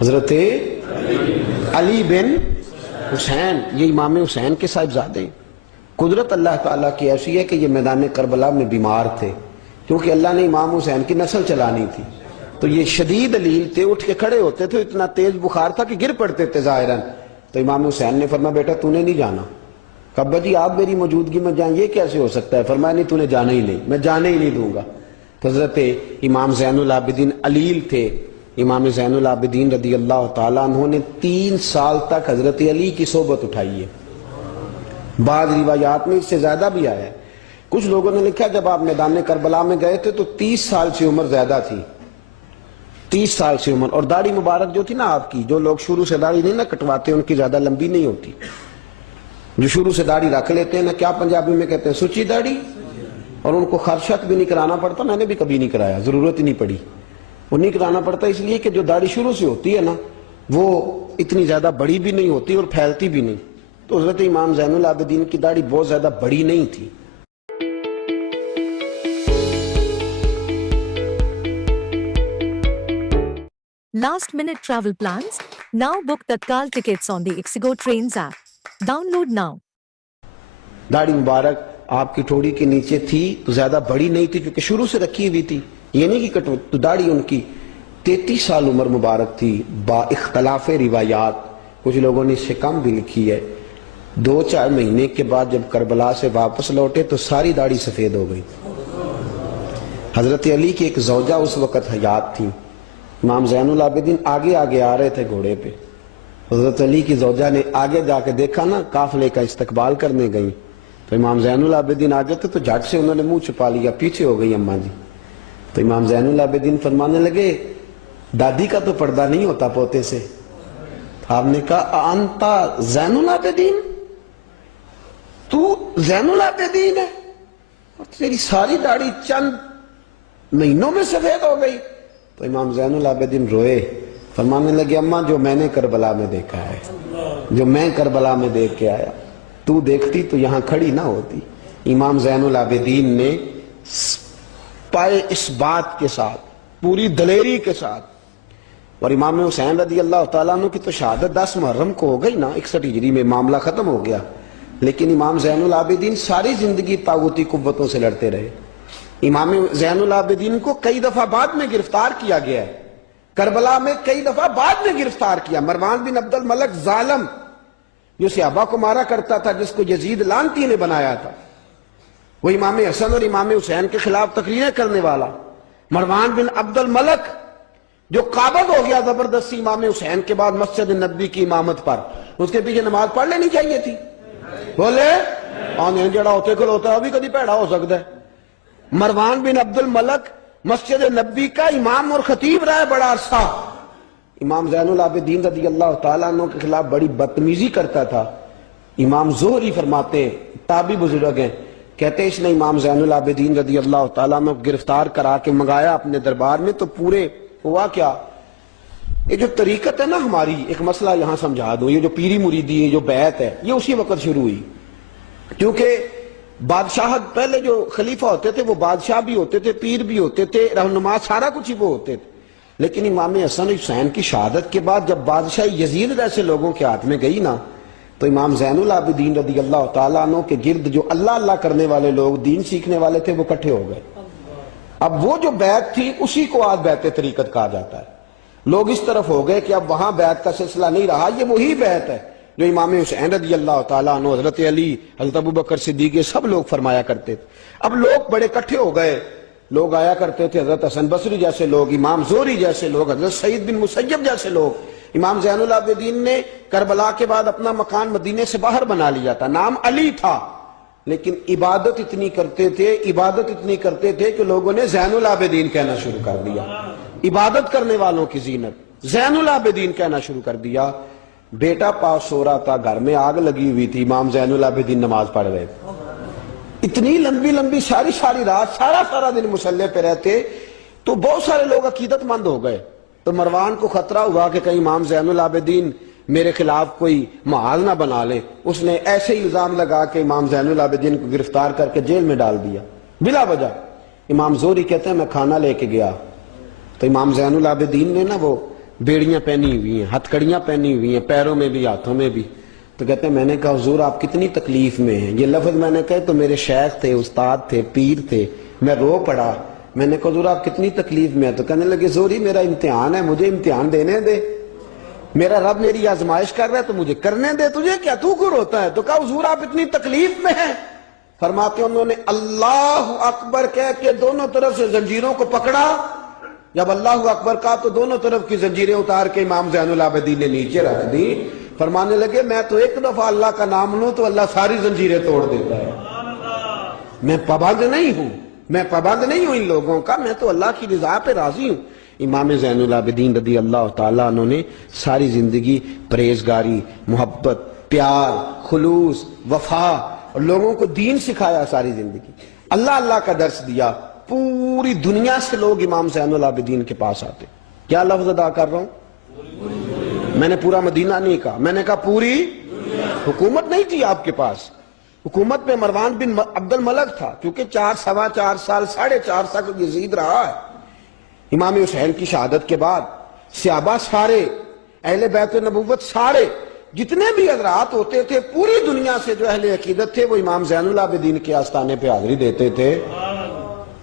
حضرت علی بن حسین، یہ امام حسین کے صاحبزادے ہیں۔ قدرت اللہ تعالیٰ کی ایسی ہے کہ یہ میدان کربلا میں بیمار تھے، کیونکہ اللہ نے امام حسین کی نسل چلانی تھی، تو یہ شدید علیل تھے، اٹھ کے کھڑے ہوتے تھے، اتنا تیز بخار تھا کہ گر پڑتے تھے ظاہراً۔ تو امام حسین نے فرمایا بیٹا تو نے نہیں جانا۔ کہا ابا جی آپ میری موجودگی میں جائیں، یہ کیسے ہو سکتا ہے؟ فرمایا نہیں تو نے جانا ہی نہیں، میں جانے ہی نہیں دوں گا۔ تو حضرت امام زین العابدین علیل تھے۔ امام زین العابدین رضی اللہ تعالیٰ عنہ نے 3 سال تک حضرت علی کی صحبت اٹھائی ہے۔ بعض روایات میں اس سے زیادہ بھی آیا ہے۔ کچھ لوگوں نے لکھا جب آپ میدان کربلا میں گئے تھے تو 30 سال سے عمر زیادہ تھی، 30 سال سے عمر، اور داڑھی مبارک جو تھی نا آپ کی، جو لوگ شروع سے داڑھی نہیں نہ کٹواتے ان کی زیادہ لمبی نہیں ہوتی، جو شروع سے داڑھی رکھ لیتے ہیں نا، کیا پنجابی میں کہتے ہیں سچی داڑھی، اور ان کو خرشت بھی نہیں کرانا پڑتا، میں نے بھی کبھی نہیں کرایا، ضرورت ہی نہیں پڑی، وہ نہیں کرانا پڑتا اس لیے کہ جو داڑھی شروع سے ہوتی ہے نا وہ اتنی زیادہ بڑی بھی نہیں ہوتی اور پھیلتی بھی نہیں، تو حضرت امام زین العابدین کی داڑھی بہت زیادہ بڑی نہیں تھی۔ Last minute travel plans? Now book Tatkal tickets on the Ixigo Trains app. Download now. داڑھی مبارک آپ کی ٹھوڑی کے نیچے تھی تو زیادہ بڑی نہیں تھی کیونکہ شروع سے رکھی ہوئی تھی، یہ نہیں کہ تو داڑھی ان کی 33 سال عمر مبارک تھی، با اختلاف روایات، کچھ لوگوں نے اس سے کم بھی لکھی ہے۔ 2-4 مہینے کے بعد جب کربلا سے واپس لوٹے تو ساری داڑھی سفید ہو گئی۔ حضرت علی کی ایک زوجہ اس وقت حیات تھی، امام زین العابدین آگے آگے آ رہے تھے گھوڑے پہ، حضرت علی کی زوجہ نے آگے جا کے دیکھا نا قافلے کا استقبال کرنے گئی، تو امام زین العابدین آگے تھے تو جھٹ سے انہوں نے منہ چھپا لیا، پیچھے ہو گئی اماں جی۔ تو امام زین العابدین فرمانے لگے دادی کا تو پردہ نہیں ہوتا پوتے سے۔ آپ نے کہا انتا زین العابدین، تو زین العابدین ہے اور تیری ساری داڑھی چند مہینوں میں سفید ہو گئی؟ تو امام زین العابدین روئے، فرمانے لگے اماں جو میں نے کربلا میں دیکھا ہے، جو میں کربلا میں دیکھ کے آیا، تو دیکھتی تو یہاں کھڑی نہ ہوتی۔ امام زین العابدین نے پائے اس بات کے ساتھ، پوری دلیری کے ساتھ، اور امام حسین رضی اللہ تعالیٰ عنہ کی تو شہادت 10 محرم کو ہو گئی نا، 61 ہجری میں معاملہ ختم ہو گیا، لیکن امام زین العابدین ساری زندگی طاغوتی قوتوں سے لڑتے رہے۔ امام زین العابدین کو کئی دفعہ بعد میں گرفتار کیا گیا ہے، کربلا میں کئی دفعہ بعد میں گرفتار کیا۔ مروان بن عبد الملک ظالم جو صحابہ کو مارا کرتا تھا، جس کو یزید لعنتی نے بنایا تھا، وہ امام حسن اور امام حسین کے خلاف تقریریں کرنے والا مروان بن عبد الملک جو قابض ہو گیا زبردستی امام حسین کے بعد مسجد نبی کی امامت پر، اس کے پیچھے نماز پڑھ لینی چاہیے تھی، بولے آنے جڑا ہوتے کھلوتا ہے ابھی کدی پیڑا ہو سکتا ہے۔ مروان بن عبد الملک مسجد نبی کا امام اور خطیب رہا ہے بڑا عرصہ، امام زین العابدین رضی اللہ تعالیٰ عنہ کے خلاف بڑی بدتمیزی کرتا تھا۔ امام زہری فرماتے ہیں، تابعی بزرگ ہیں، کہتے ہیں اس نے امام زین العابدین رضی اللہ تعالیٰ عنہ گرفتار کرا کے منگایا اپنے دربار میں، تو پورے ہوا کیا، یہ جو طریقت ہے نا ہماری، ایک مسئلہ یہاں سمجھا دوں، یہ جو پیری مریدی ہے، جو بیعت ہے، یہ اسی وقت شروع ہوئی، کیونکہ بادشاہت پہلے جو خلیفہ ہوتے تھے وہ بادشاہ بھی ہوتے تھے، پیر بھی ہوتے تھے، رہنما، سارا کچھ ہی وہ ہوتے تھے، لیکن امام حسن حسین کی شہادت کے بعد جب بادشاہ یزید جیسے لوگوں کے ہاتھ میں گئی نا، تو امام زین العابدین رضی اللہ تعالیٰ عنہ کے گرد جو اللہ اللہ کرنے والے لوگ، دین سیکھنے والے تھے، وہ اکٹھے ہو گئے۔ اب وہ جو بیعت تھی اسی کو آج بیعت طریقت کہا جاتا ہے۔ لوگ اس طرف ہو گئے کہ اب وہاں بیعت کا سلسلہ نہیں رہا، یہ وہی بیعت ہے جو امام حسین رضی اللہ تعالیٰ عنہ، حضرت علی، حضرت ابوبکر صدیق، یہ سب لوگ فرمایا کرتے تھے۔ اب لوگ بڑے اکٹھے ہو گئے، لوگ آیا کرتے تھے، حضرت حسن بصری جیسے لوگ، امام زہری جیسے لوگ، حضرت سعید بن مسیب جیسے لوگ۔ امام زین العابدین نے کربلا کے بعد اپنا مکان مدینے سے باہر بنا لیا تھا، نام علی تھا، لیکن عبادت اتنی کرتے تھے کہ لوگوں نے زین العابدین کہنا شروع کر دیا، عبادت کرنے والوں کی زینت زین العابدین کہنا شروع کر دیا۔ بیٹا پاس سو رہا تھا، گھر میں آگ لگی ہوئی تھی، امام زین العابدین نماز پڑھ رہے تھے، اتنی لمبی ساری رات سارا دن مسلح پہ رہتے، تو بہت سارے لوگ عقیدت مند ہو گئے، تو مروان کو خطرہ ہوا کہ کہیں امام زین العابدین میرے خلاف کوئی محاذ نہ بنا لے، اس نے ایسے ہی الزام لگا کہ امام زین العابدین کو گرفتار کر کے جیل میں ڈال دیا بلا وجہ۔ امام زہری کہتے ہیں میں کھانا لے کے گیا تو امام زین العابدین نے نا وہ بیڑیاں پہنی ہوئی ہیں, ہتھکڑیاں پہنی ہوئی ہیں, پیروں میں بھی ہاتھوں میں بھی. تو کہتے ہیں میں نے کہا حضور آپ کتنی تکلیف میں ہیں. یہ لفظ میں نے کہا تو میرے شیخ تھے, استاد تھے, پیر تھے. میں رو پڑا. میں نے کہا حضور آپ کتنی تکلیف میں ہیں. تو کہنے لگے زوری میرا امتحان ہے, مجھے امتحان دینے دے. میرا رب میری آزمائش کر رہا ہے تو مجھے کرنے دے, تجھے کیا, تو کیوں روتا ہے. تو کہا حضور آپ اتنی تکلیف میں ہیں. فرماتے ہیں انہوں نے اللہ اکبر کہہ کے دونوں طرف سے زنجیروں کو پکڑا. جب اللہ اکبر کہا تو دونوں طرف کی زنجیریں اتار کے امام زین العابدین نے نیچے رکھ دی. فرمانے لگے میں تو ایک دفعہ اللہ کا نام لوں تو اللہ ساری زنجیریں توڑ دیتا ہے. میں پابند نہیں ہوں, میں پابند نہیں ہوں ان لوگوں کا, میں تو اللہ کی رضا پہ راضی ہوں. امام زین العابدین رضی اللہ تعالیٰ عنہ نے ساری زندگی پرہیزگاری, محبت, پیار, خلوص, وفا اور لوگوں کو دین سکھایا. ساری زندگی اللہ کا درس دیا. پوری دنیا سے لوگ امام زین العابدین کے پاس آتے. کیا لفظ ادا کر رہا ہوں, میں نے پورا مدینہ نہیں کہا, میں نے کہا پوری حکومت نہیں تھی آپ کے پاس. حکومت میں مروان بن عبد الملک تھا, کیونکہ 4.25 سال 4.5 سال یزید رہا ہے. امام حسین کی شہادت کے بعد صحابہ سارے, اہل بیت نبوت سارے, جتنے بھی حضرات ہوتے تھے پوری دنیا سے جو اہل عقیدت تھے وہ امام زین العابدین کے آستانے پہ حاضری دیتے تھے.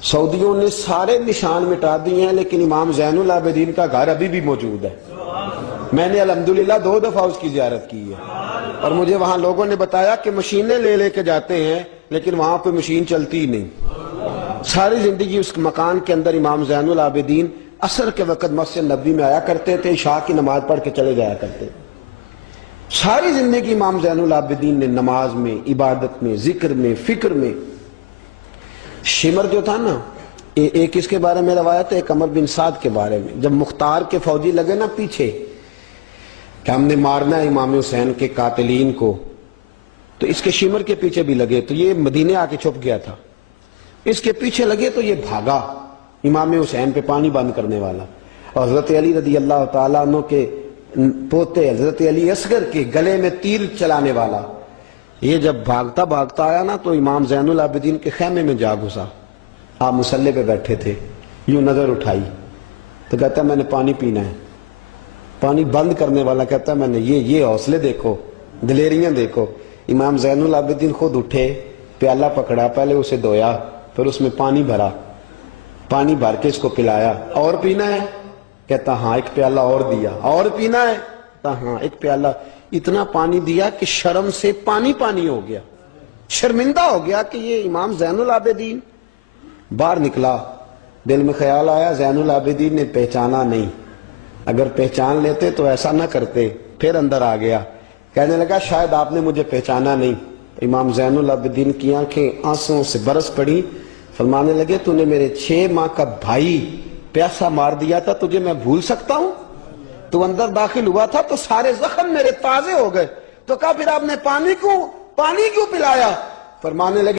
سعودیوں نے سارے نشان مٹا دیے ہیں لیکن امام زین العابدین کا گھر ابھی بھی موجود ہے. میں نے الحمدللہ 2 دفعہ اس کی زیارت کی ہے, اور مجھے وہاں لوگوں نے بتایا کہ مشینیں لے کے جاتے ہیں لیکن وہاں کوئی مشین چلتی ہی نہیں. ساری زندگی اس مکان کے اندر امام زین العابدین عصر کے وقت مسجد نبوی میں آیا کرتے تھے, عشاء کی نماز پڑھ کے چلے جایا کرتے. ساری زندگی امام زین العابدین نے نماز میں, عبادت میں, ذکر میں, فکر میں. شمر جو تھا نا, ایک اس کے بارے میں روایت ہے, ایک عمر بن سعد کے بارے میں. جب مختار کے فوجی لگے نا پیچھے کہ ہم نے مارنا ہے امام حسین کے قاتلین کو, تو اس کے شمر کے پیچھے بھی لگے. تو یہ مدینے آ کے چھپ گیا تھا. اس کے پیچھے لگے تو یہ بھاگا, امام حسین پہ پانی بند کرنے والا. اور حضرت علی رضی اللہ تعالیٰ عنہ کے پوتے حضرت علی اصغر کے گلے میں تیر چلانے والا. یہ جب بھاگتا بھاگتا آیا نا تو امام زین العابدین کے خیمے میں جا گھسا. آپ مصلے پہ بیٹھے تھے, یوں نظر اٹھائی تو کہتا ہے میں نے پانی پینا ہے. پانی بند کرنے والا کہتا ہے میں نے یہ حوصلے دیکھو, دلیریاں دیکھو. امام زین العابدین خود اٹھے, پیالہ پکڑا, پہلے اسے دھویا, پھر اس میں پانی بھرا, پانی بھر کے اس کو پلایا. اور پینا ہے, کہتا ہاں. ایک پیالہ اور دیا. اور پینا ہے, کہتا ہاں. ایک پیالہ. اتنا پانی دیا کہ شرم سے پانی ہو گیا, شرمندہ ہو گیا کہ یہ امام زین العابدین. باہر نکلا, دل میں خیال آیا زین العابدین نے پہچانا نہیں, اگر پہچان لیتے تو ایسا نہ کرتے. پھر اندر آ گیا, کہنے لگا شاید آپ نے مجھے پہچانا نہیں. امام زین العابدین کی آنکھیں آنسوں سے برس پڑی. فرمانے لگے تو نے میرے 6 ماہ کا بھائی پیاسا مار دیا تھا, تجھے میں بھول سکتا ہوں؟ تو اندر داخل ہوا تھا تو سارے زخم میرے تازے ہو گئے. تو کہا پھر آپ نے پانی کیوں پلایا؟ فرمانے لگے